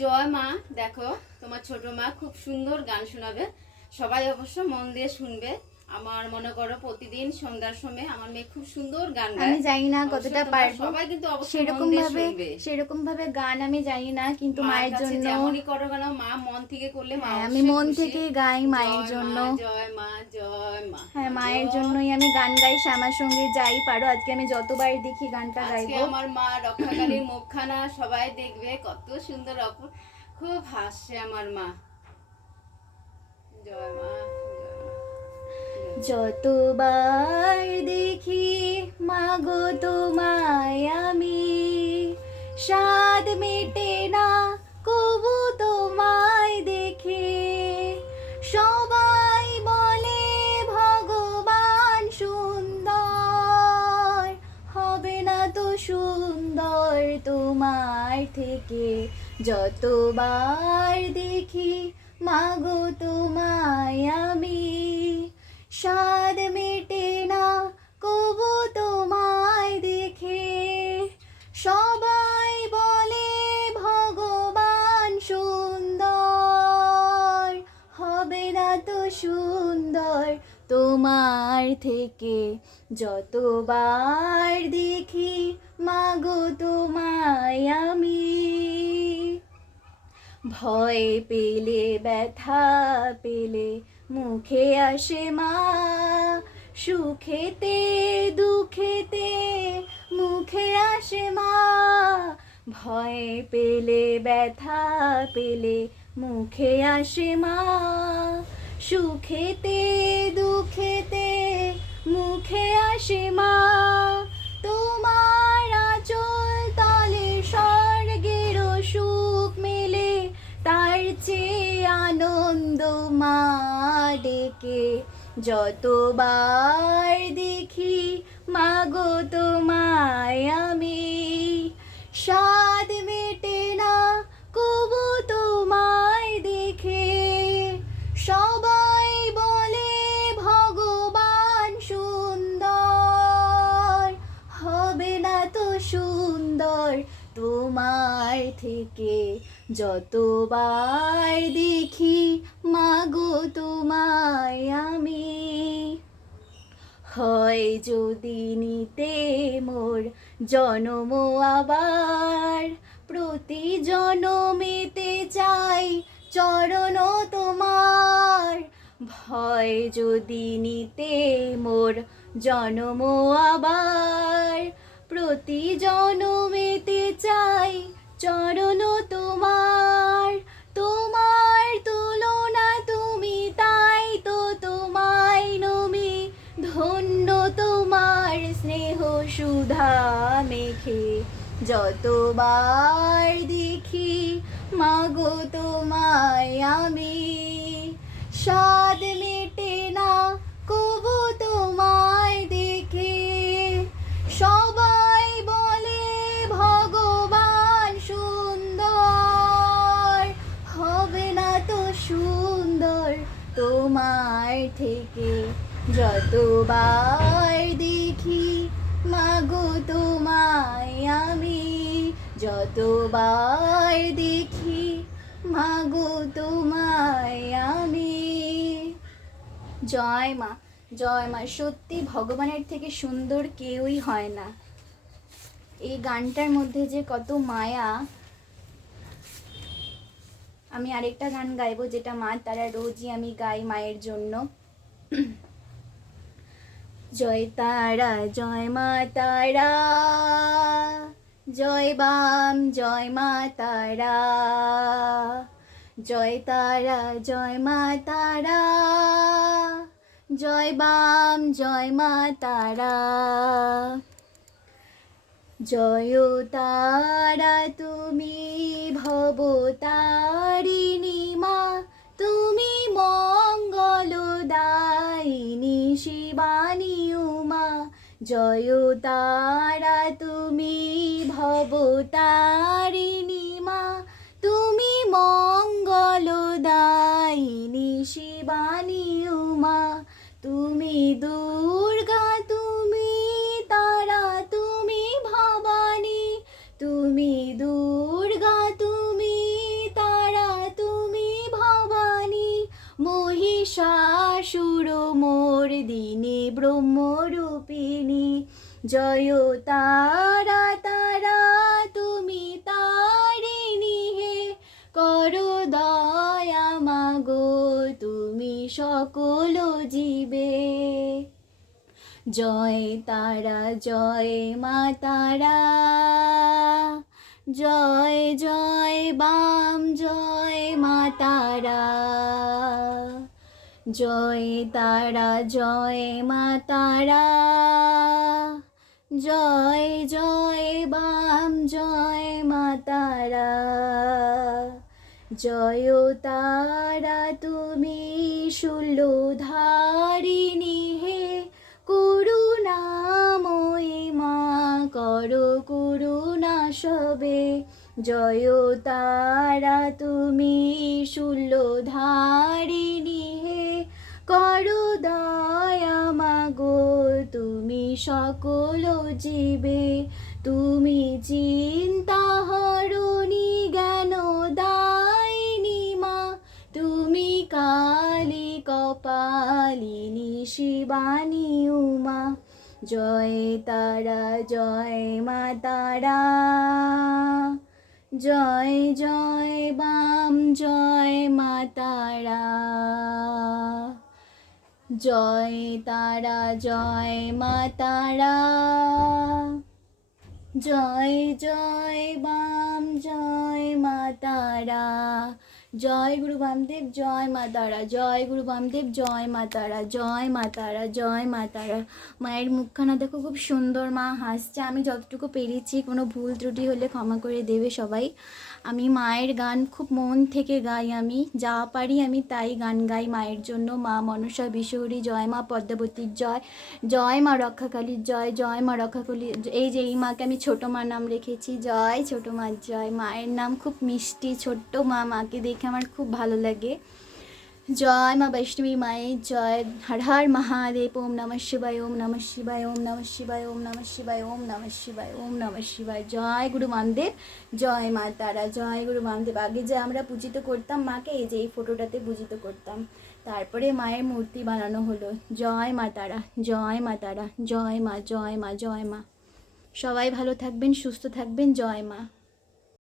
জয় মা, দেখো, তোমার ছোট মা খুব সুন্দর গান শোনাবে। সবাই অবশ্য মন দিয়ে শুনবে। আমার মনে করো প্রতিদিন সন্ধ্যার সময় আমার মেয়ে খুব সুন্দর গান গায় আমি জানি না কতটা পারব সবাই কিন্তু অবশ্যই সেরকম ভাবে সেরকম ভাবে গান আমি জানি না কিন্তু মায়ের জন্য যেমনই করো কেন মা মন থেকে করলে মা হ্যাঁ, আমি মন। থেকে গাই মায়ের জন্য। জয় মা জয় মা হ্যাঁ মায়ের জন্যই আমি গান গাই শ্যামার সঙ্গে যাই পারো আজকে আমি যতবার দেখি গানটা আজকে গাইবো আমার মা রক্ষাকালীর মুখখানা সবাই দেখবে কত সুন্দর খুব হাসছে আমার মা জয় মা। যতবার দেখি, মাগো তোমায় আমি। স্বাদ মেটে না, কবু তোমায় দেখে। সবাই বলে, ভগবান সুন্দর, হবে না তো সুন্দর তোমার থেকে। যতবার দেখি, মাগো তোমায় আমি। স্বাদ মেটে না, কবু তোমায় দেখে। সবাই বলে, ভগবান সুন্দর, হবে না তো সুন্দর তোমার থেকে। যতবার দেখি, মাগো তোমায় আমি। ভয় পেলে, ব্যথা পেলে মুখে আসে মা, সুখেতে, দুঃখেতে মুখে আসে মা। ভয় পেলে, ব্যথা পেলে মুখে আসে মা। সুখেতে, দুঃখেতে মুখে আসে মা। তোমার ডেকে যতবার দেখি, মাগো তোমায় আমি। স্বাদ মেটে না, কবু তোমায় দেখে। সবাই বলে, ভগবান সুন্দর, হবে না তো সুন্দর তোমার থেকে। যতবার দেখি মাগো তোমায় আমি, হয় যদি নিতে মোর জনম আবার প্রতি জনমেতে চাই চরণ তোমার, ভয় যদি নিতে মোর জনম আবার প্রতি জনমেতে চাই চরণ তোমার তোমার তুলনা তুমি তাই তো তোমায় নমি, ধন্য তোমার স্নেহ সুধা মেখে। যতবার দেখি মাগো তোমায় আমি, স্বাদ মেটে না কবু তোমায় যতবার দেখি, মাগো তোমায় আমি। যতবার দেখি, মাগো তোমায় আমি। জয় মা জয় মা, সত্যি ভগবানের থেকে সুন্দর কেউই হয় না। এই গানটার মধ্যে যে কত মায়া। আমি আরেকটা গান গাইবো, যেটা মা তারা রোজই আমি গাই মায়ের জন্য। জয় তারা, জয় মা তারা। জয় বাম, জয় মা তারা। জয় তারা, জয় মা তারা। জয় বাম, জয় মা তারা। জয় তারা, তুমি ভব জয় তারা তুমি ভবতারিণী মা, তুমি মঙ্গলদায়িনী শিবানী উমা, তুমি দুর্গা, তুমি তারা, তুমি ভবানী, তুমি দুর্গা, তুমি তারা, তুমি ভবানী, মহিষাসুর মোর দিনী ব্রহ্মরূপ ব্রহ্মরূপিণী জয় তারা তারা, তুমি তারিণী হে। করো দয়া মাগো, তুমি সকল জীবে। জয় তারা, জয় মা তারা। জয় জয় বাম, জয় মা তারা। জয় তারা, জয় মা তারা। জয় জয় বাম, জয় মা তারা। জয় তারা, তুমি ধারিণী হে, করুণাময়ী মা, করো করুণা সবে। জয় তারা, তুমি ধারিণী হে করো দয়া মাগো, তুমি সকল জীবে। তুমি চিন্তা হরণি জ্ঞান দায়িনী মা। তুমি কালী কপালিনী শিবানী উমা। জয় তারা, জয় মা তারা। জয় জয় বাম, জয় মা তারা। জয় তারা, জয় মা তারা। জয় জয় বাম, জয় মা তারা। জয় গুরু বামদেব, জয় মা তারা। জয় গুরু বামদেব, জয় মা তারা। জয় মা তারা, জয় মা তারা। মায়ের মুখখানা দেখো খুব সুন্দর, মা হাসছে। আমি যতটুকু পেরেছি, কোনো ভুল ত্রুটি হলে ক্ষমা করে দেবে সবাই। আমি মায়ের গান খুব মন থেকে গাই আমি, যা পারি আমি তাই গান গাই মায়ের জন্য। মা মনসা বিশহরী, জয় মা পদ্মাবতীর জয় জয় মা রক্ষাকালীর জয় জয় মা রক্ষাকালী, এই যে এই মাকে আমি ছোটো মার নাম রেখেছি, জয় ছোটো মার জয়। মায়ের নাম খুব মিষ্টি, ছোট্ট মা মাকে দেখে আমার খুব ভালো লাগে। জয় মা বৈষ্ণবী মায়ের জয়। হর হর মহাদেব, ওম নমঃ শিবায়, ওম নমঃ শিবায়, ওম নমঃ শিবায়, ওম নমঃ শিবায়, ওম নমঃ শিবায়, ওম নমঃ শিবায়। জয় গুরু মানদেব, জয় মা তারা, জয় গুরু মানদেব। আগে যে আমরা পূজিত করতাম মাকে, এই যে এই ফটোটাতে পূজিত করতাম। তারপরে মায়ের মূর্তি বানানো হলো। জয় মা তারা, জয় মা তারা, জয় মা জয় মা জয় মা। সবাই ভালো থাকবেন, সুস্থ থাকবেন। জয় মা।